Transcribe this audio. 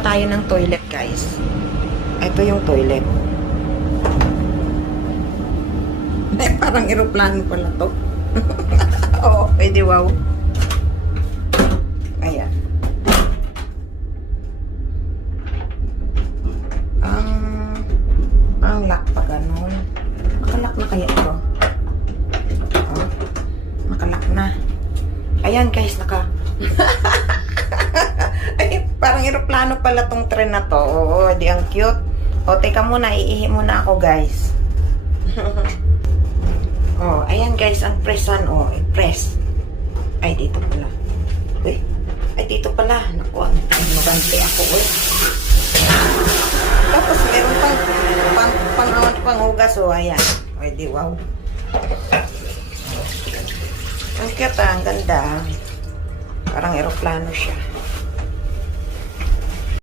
Tayo ng toilet, guys. Ito yung toilet. Parang aeroplano pala to. Oo, pwede, wow. Ayan. Ang lock pa ganun. Nakalock na kaya ito? Oh, nakalock na. Ayan, guys, Ay, parang aeroplano pala tong tren na to. Oo, di ang cute. O, teka muna, iihi muna ako, guys. Oh, ayan, guys, ang pressan. Oh, press. Ay, dito pala. Uy, ay, dito pala. Naku, magante ako, uy. Tapos, meron panghugas, oh, ayan. Ay, di, wow. Ang cute, ang ganda. Parang aeroplano siya.